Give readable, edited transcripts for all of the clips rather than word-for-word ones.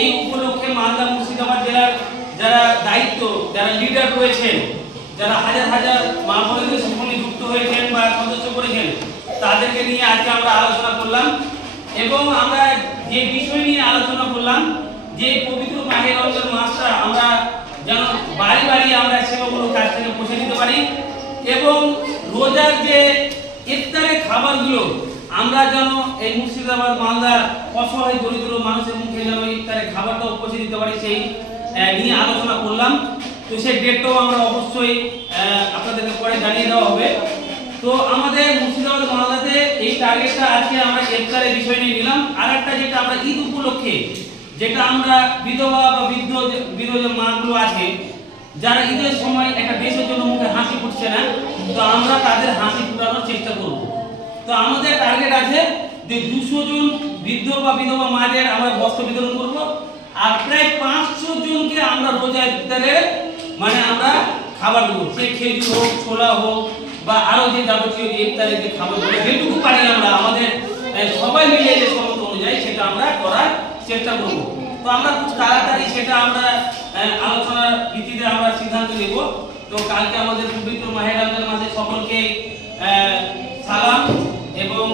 এই উপলক্ষে মালদা মুর্শিদাবাদ জেলার যারা দায়িত্ব, যারা লিডার রয়েছেন, যারা হাজার হাজার মা বোনদের সঙ্গে যুক্ত হয়েছেন বা সদস্য করেছেন, তাদেরকে নিয়ে আজকে আমরা আলোচনা করলাম। এবং আমরা যে বিষয় নিয়ে আলোচনা করলাম, যে পবিত্র মাহে রমজান মাসটা আমরা যেন বাড়ি বাড়ি আমরা সেবাগুলো কাছ থেকে পৌঁছে দিতে পারি, এবং রোজার যে ইফতারের খাবারগুলো আমরা যেন এই মুর্শিদাবাদ মালদার অসহায় দরিদ্র মানুষের মুখে যেন ইফতারের খাবারটাও পৌঁছে দিতে পারি, সেই নিয়ে আলোচনা করলাম। তো সেই ডেটটাও আমরা অবশ্যই আপনাদেরকে পরে জানিয়ে দেওয়া হবে। তো আমাদের মুর্শিদাবাদ মালদাতে এই টার্গেটটা আজকে আমরা ইফতারের বিষয় নিয়ে নিলাম। আর একটা যেটা আমরা ঈদ উপলক্ষে, যেটা আমরা বিধবা বা বৃদ্ধ মাগুলো আছে, যারা ঈদের সময় একটা দেশের জন্য মুখে হাসি ফুটছে না, তো আমরা তাদের হাসি ফুটানোর চেষ্টা করব। তো আমাদের টার্গেট আছে যে 200 জন বৃদ্ধ বা বিধবা মাদের আমরা বস্ত্র বিতরণ করব, আর প্রায় 500 জনকে আমরা রোজা ইফতারে মানে আমরা খাবার দেবো, সে খেজুর হোক, ছোলা হোক বা আরো যে যাবতীয় ইফতারের যে খাবারগুলো যেটুকু পারি আমরা আমাদের সবাই মিলে যে সমত অনুযায়ী সেটা আমরা করার চেষ্টা করব। তো আমরা খুব তাড়াতাড়ি সেটা আমরা আলোচনার ভিত্তিতে আমরা সিদ্ধান্ত নেব। তো কালকে আমাদের পবিত্র মাহে রমজান মাসে সকলকে সালাম এবং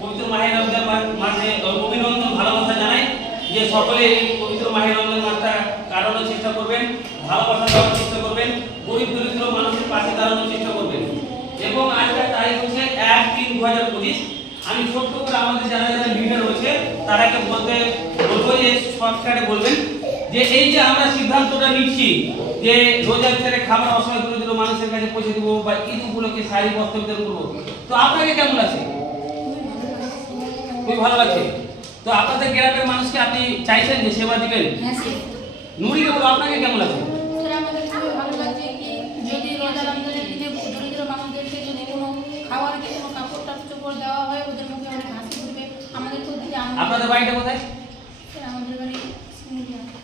পবিত্র মাহে রমজান মাসে অভিনন্দন, ভালোবাসা জানাই যে সকলে এই পবিত্র মাহে রমজান মাসটা কাটানোর চেষ্টা করবেন, ভালোবাসা দেওয়ার চেষ্টা করবেন, গরিব দরিদ্র মানুষের পাশে দাঁড়ানোর চেষ্টা করবেন। এবং আজকের তারিখ হচ্ছে 1-3-2025। আমি ছোট্ট করে আমাদের যারা যারা লিডার রয়েছে তারাকে বলবো যে শর্টকাটে বলবেন যে এই যে আমরা সিদ্ধান্তটা নিচ্ছি যে রোজা ইফতারে খাবার অসহায় দরিদ্র মানুষের কাছে পৌঁছে দেবো বা ঈদ উপলক্ষে শাড়ি বস্ত্র বিতরণ করবো, তো আপনাকে কেমন লাগছে? খুবই ভালো লাগছে। তো আপনাদের গ্রামের মানুষকে আপনি চাইছেন যে সেবা দিবেন? নুরিকে বলো, আপনাকে কেমন লাগছে? আমাদের খুবই ভালো লাগছে কি যদি রোজা রমজানের দিনে দরিদ্র মানুষদেরকে যদি কোনো খাওয়ার কি কোনো কাপড় টাপড় দেওয়া হয়, ওদের মুখে অনেক হাসি ফুটবে। আমাদের তো দিকে আপনাদের বাড়িটা কোথায়? আমাদের বাড়ি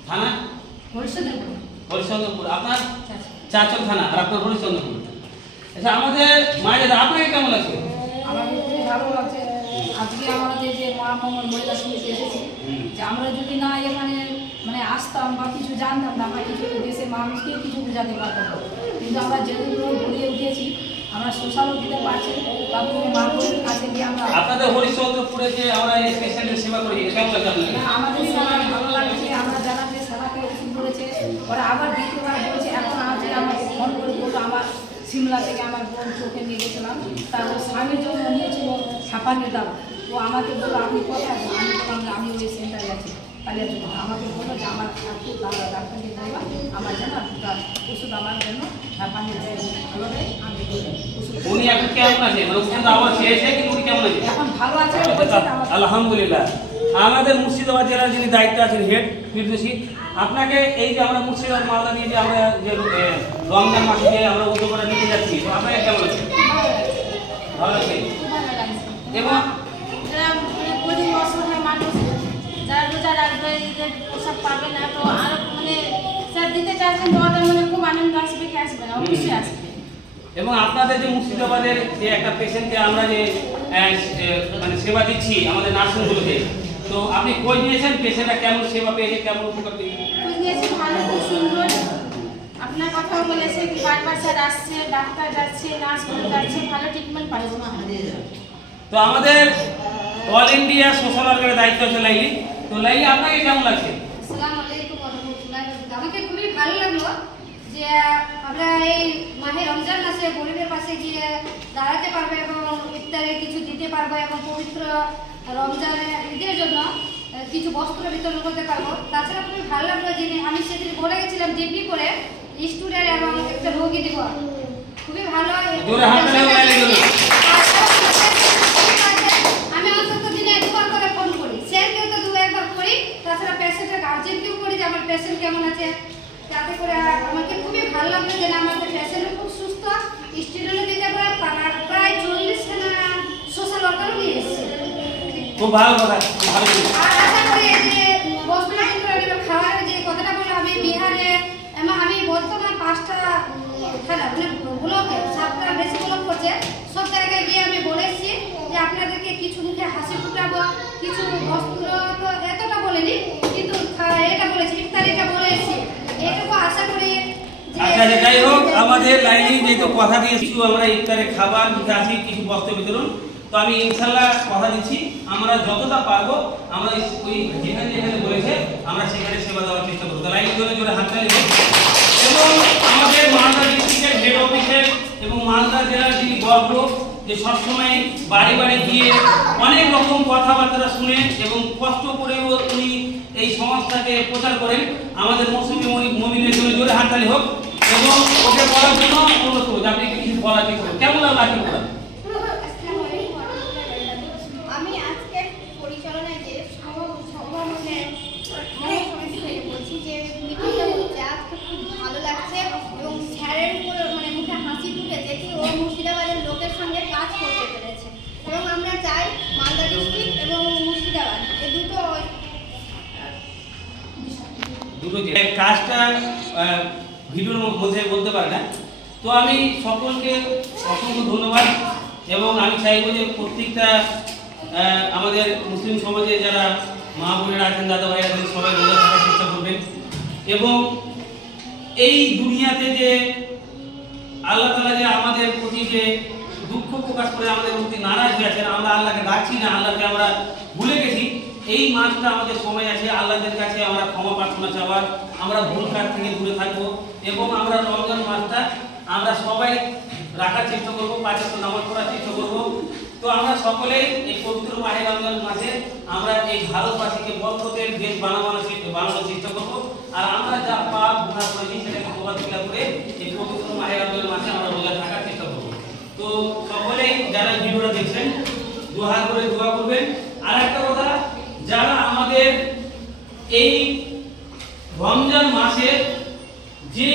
থানা হরিশ্চন্দ্রপুর। হরিশ্চন্দ্রপুর। আপনার চাচল থানা আর আপনার হরিশ্চন্দ্রপুর। আচ্ছা, আমাদের মায়ের আপনাকে কেমন লাগছে? আমাকে খুবই ভালো লাগছে। আজকে আমাদের যে মা মঙ্গল মহিলা সমিতি এসেছি, যে আমরা যদি না এখানে মানে আসতাম বা কিছু জানতাম না, আমরা কিছু দেশের মানুষকে কিছু বোঝাতে পারতাম না। কিন্তু আমরা যেগুলো গড়িয়ে উঠেছি, আমরা সোশ্যালও দিতে পারছি, তারপরে মানুষের কাছে গিয়ে আমরা আপনাদের হরিশ্চন্দ্রপুরে যে আমরা এই পেশেন্টের সেবা করি, কেমন লাগছে আপনাকে? আমাদের সেবা ভালো লাগছে। আমরা যারা যে সেবাকে ওষুধ করেছে ওরা আবার দ্বিতীয়বার বলেছে। এখন আজ আমাকে ফোন করে বলতো, আমার সিমলা থেকে আমার বোন চোখে নিয়ে গেছিলাম, তারপর স্বামীর জন্য নিয়েছিল ছাপানের দাম। তো আমাকে বললো আপনি কোথায়? আমি বললাম যে আমি ওই সেন্টারে আছি কালিয়ার জন্য। আমাকে বললো যে আমার একটু ডাক্তারকে বললাম আমার জন্য ওষুধ আমার জন্য ছাপানের ভালো দেয়, আমি ওষুধ। উনি এখন কেমন আছে? মানে ওষুধ আবার খেয়েছে কি উনি কেমন আছে? এখন ভালো আছে আলহামদুলিল্লাহ। আমাদের মুর্শিদাবাদ জেলার যিনি দায়িত্ব আছেন হেড ফিরদৌসী, আপনাকে এই যে আমরা মুর্শিদাবাদ মালদা নিয়ে যে আমরা যে রমজান মাসে যে আমরা উদ্যোগটা নিতে যাচ্ছি, তো আপনাকে কেমন আছে? ভালো লাগছে। এবং গরিব অসহায় মানুষ যারা রোজা রাখবে, ঈদের পোশাক পাবে না, তো আরো মানে স্যার দিতে চাইছেন, তো ওটা মানে খুব আনন্দ আসবে কি আসবে না, অবশ্যই আসবে। এবং আপনাদের যে মুর্শিদাবাদের যে একটা পেশেন্টকে আমরা যে মানে সেবা দিচ্ছি আমাদের নার্সিংগুলোতে, তো আপনি খোঁজ নিয়েছেন পেশেন্টটা কেমন সেবা পেয়েছে, কেমন উপকার পেয়েছে? খোঁজ নিয়েছি, ভালো, খুব সুন্দর। আপনার কথাও বলেছে কি বারবার স্যার আসছে, ডাক্তার যাচ্ছে, নার্সগুলো যাচ্ছে, ভালো ট্রিটমেন্ট পাচ্ছে। তো আমাদের অল ইন্ডিয়া সোশ্যাল ওয়ার্কারের দায়িত্ব আছে লাইলি। তো লাইলি, আপনাকে কেমন লাগছে? আসসালামু আলাইকুম ওয়া রাহমাতুল্লাহি ওয়া বারাকাতুহু। আমাকে খুবই ভালো লাগলো যে আমরা এই মাহে রমজান মাসে গরিবের পাশে গিয়ে দাঁড়াতে পারবো এবং ইফতারে কিছু দিতে পারবো এবং পবিত্র রমজানে ঈদের জন্য কিছু বস্ত্র বিতরণ করতে পারবো। তাছাড়া খুবই ভালো লাগলো যে আমি সেদিন বলে গেছিলাম ডিগ্রি করে স্টুডেন্ট এবং একটা রোগী দিব, খুবই ভালো। আমি অন্তত দিনে দুবার করে ফোন করি, স্যারকেও তো দু একবার করি, তাছাড়া পেশেন্টের গার্জেনকেও করি যে আমার পেশেন্ট কেমন আছে। তাতে করে আমাকে খুবই ভালো লাগলো যে আমাদের পেশেন্টও খুব সুস্থ, স্টুডেন্টও দিতে পারে, প্রায় 40খানা সোশ্যাল ওয়ার্কারও নিয়ে এসেছে। খুব ভালো কথা, ভালো। আর আশা করি যে বস্ত্র খাওয়ার যে কথাটা বলে আমি বিহারে এবং আমি বর্তমান 5টা থানা মানে ব্লকে 7টা বেশি ব্লক করছে, সব জায়গায় গিয়ে আমি বলেছি যে আপনাদেরকে কিছু মুখে হাসি ফুটাবো, কিছু বস্ত্র তো এতটা বলিনি, কিন্তু আছে, যাই হোক আমাদের লাইনে যেহেতু কথা দিয়েছি আমরা ইফতারে খাবার দিতে আসি, কিছু বস্ত্র বিতরণ, তো আমি ইনশাল্লাহ কথা দিচ্ছি আমরা যতটা পারবো আমরা ওই যেখানে যেখানে বলেছে আমরা সেখানে সেবা দেওয়ার চেষ্টা করবো। লাইন জোরে জোরে হাততালি হোক। এবং আমাদের মালদা ডিস্ট্রিক্টের হেড অফিসের এবং মালদা জেলার যিনি গর্ব যে সবসময় বাড়ি বাড়ি গিয়ে অনেক রকম কথাবার্তা শুনে এবং কষ্ট করেও উনি এই সংস্থাকে প্রচার করেন, আমাদের মৌসুমী মমিনের জন্য জোরে হাততালি হোক। এবং ওকে বলার জন্য অনুরোধ করবো যে আপনি কিছু বলার চেষ্টা করুন। কেমন লাগলো আজকে করা? আমি আজকের পরিচালনায় যে বলছি যে মিটিংটা হচ্ছে আজকে খুব ভালো লাগছে এবং স্যারের উপরে মানে মুখে হাসি ফুটেছে কি ও মুর্শিদাবাদের লোকের সঙ্গে কাজ করতে পেরেছে। এবং আমরা চাই মালদা ডিস্ট্রিক্ট এবং মুর্শিদাবাদ এই দুটো যে কাজটা ভিডিওর মধ্যে বলতে পারে না, তো আমি সকলকে অসংখ্য ধন্যবাদ। এবং আমি চাইবো যে প্রত্যেকটা আমাদের মুসলিম সমাজে যারা মা বোনেরা আছেন, দাদা ভাই আছেন, সবাই রোজা থাকার চেষ্টা করবেন। এবং এই দুনিয়াতে যে আল্লাহ তাআলা যে আমাদের প্রতি যে দুঃখ প্রকাশ করে আমাদের প্রতি নারাজ হয়ে আছেন, আমরা আল্লাহকে ডাকছি না, আল্লাহকে আমরা ভুলে গেছি, এই মাসটা আমাদের সময় আছে আল্লাহদের কাছে আমরা ক্ষমা প্রার্থনা চাওয়ার, আমরা ভুল কাজ থেকে দূরে থাকবো। এবং আমরা রমজান মাসটা আমরা সবাই রাখার চেষ্টা করবো, 5 ওয়াক্ত নামাজ পড়ার চেষ্টা করবো। তো আমরা সকলেই এই পবিত্র মাহে রমজান মাসে আমরা এই ভারতবাসীকে বরকতের দেশ বানানোর চেষ্টা করবো। আর আমরা যা পাপ গুনাহ করেছি সেটাকে তোবাতুবা করে এই পবিত্র মাহে রমজান মাসে আমরা রোজা থাকার চেষ্টা করবো। তো সকলেই যারা ভিডিওটা দেখছেন দোয়া করে দোয়া করবেন। আর একটা কথা, যারা আমাদের এই রমজান মাসে যে